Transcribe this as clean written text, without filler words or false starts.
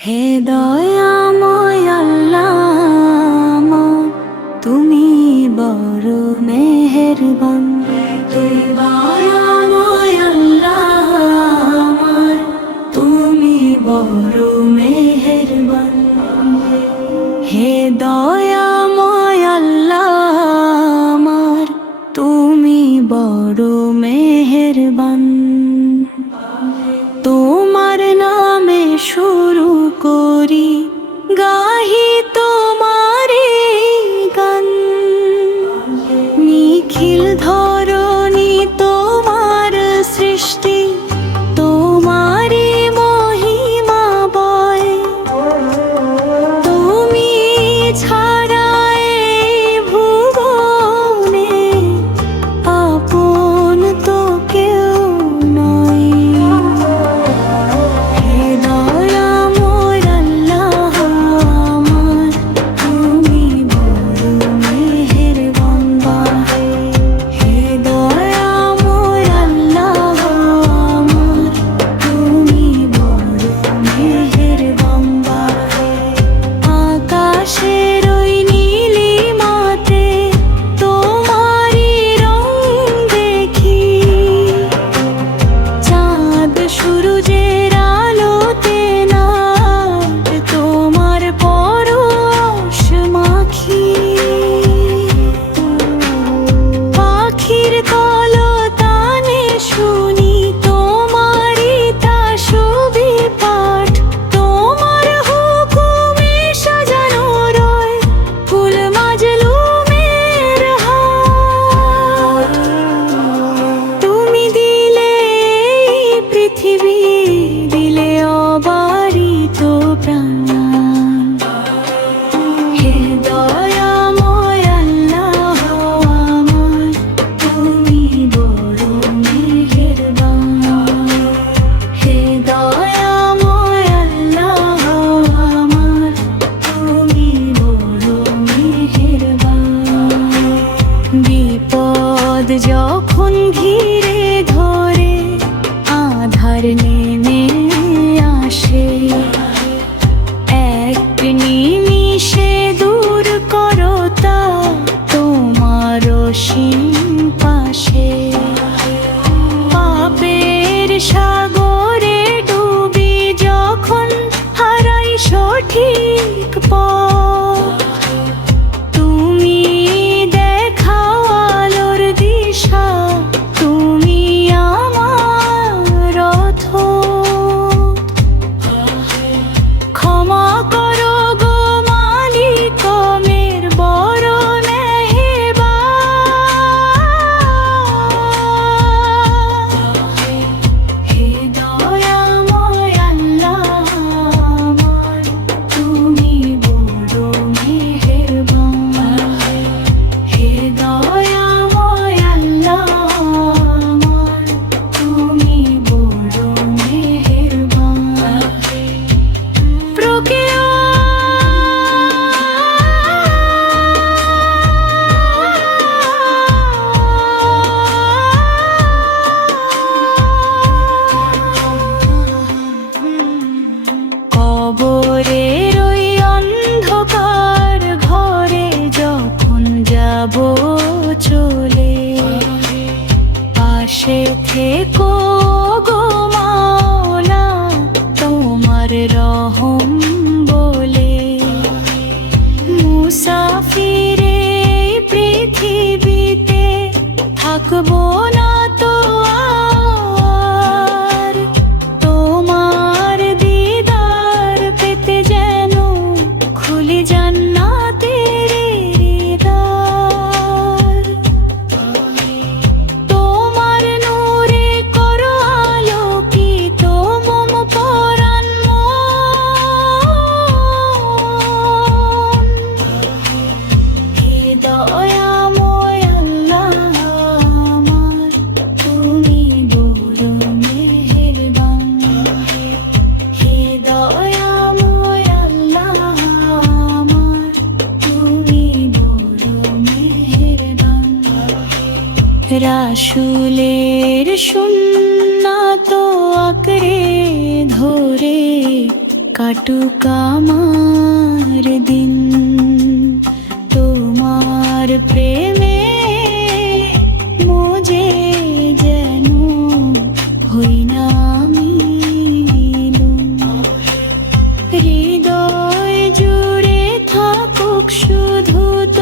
হে দয়াময় আল্লাহ আমার, তুমি বড় মেহেরবান। তুই দয়াময় আল্লাহ আমার, তুমি বড় মেহেরবান। হে দয়াময় আল্লাহ আমার, তুমি বড় মেহেরবান। তোমার নামে শুরু করি গাহি তোমারে গান। নিখিল ধরণী তোমার সৃষ্টি, তোমারি মহিমা বয়। তুমি ছাড়া এই ভুবনে আপন তো কেউ নয়। হে দয়াময় আল্লাহ আমার, তুমি বড় মেহেরবান। হে দয়াময় আল্লাহ আমার, তুমি বড় মেহেরবান। আকাশের ওই নীলিমাতে তোমারি রং দেখি, চাঁদ সূরজের আলোতে নাট তোমার পরশ মাখি। পাখির কলতানে শুনি তোমারি তাসবিহ পাঠ। তোমার হুকুমে সাজানো রয় ফুল মাজলুমের হাট। তুমি দিলে এই পৃথিবী, দিলে অবারিত প্রাণ। হে দয়াময় আল্লাহ আমার, তুমি বড় মেহেরবান। হে দয়াময় আল্লাহ আমার, তুমি বড় মেহেরবান। বিপদ যখন ঘিরে ধরে, আধার নেমে আসে, এক নিমিষে দূর করো তা তোমার অসীম পাশে। পাপের সাগরে ডুবি যখন হারাই সঠিক পথ, তুমি দেখাও আলোর দিশা, তুমি আমার রথ। ক্ষমা করো গো মালিক মের বড় মেহেরবান। হে দয়াময় আল্লাহ আমার, তুমি বড় মেহেরবান। হে দয়াময় আল্লাহ আমার, তুমি বড় মেহেরবান। কবরের ওই অন্ধকার ঘরে যখন যাব চলে, পাশে থেকো গো মাওলা তোমার রহম বলে। মুসাফিরে পৃথিবীতে থাকবো না তো আর, তোমার দিদার পেতে যেন খুলি জান্নাতের দ্বার। তোমার নূরে করো আলোকিত মম পরাণ মন। হে দয়াময় আল্লাহ আমার, তুমি বড় মেহেরবান। হে দয়াময় আল্লাহ আমার, তুমি বড় মেহেরবান। রাসূলের সুন্নাত আঁকড়ে ধরে কাটুক আমার দিন তোমার প্রেমে মোজে যেন হই না আমি হৃদয় জুড়ে থাকুক শুধু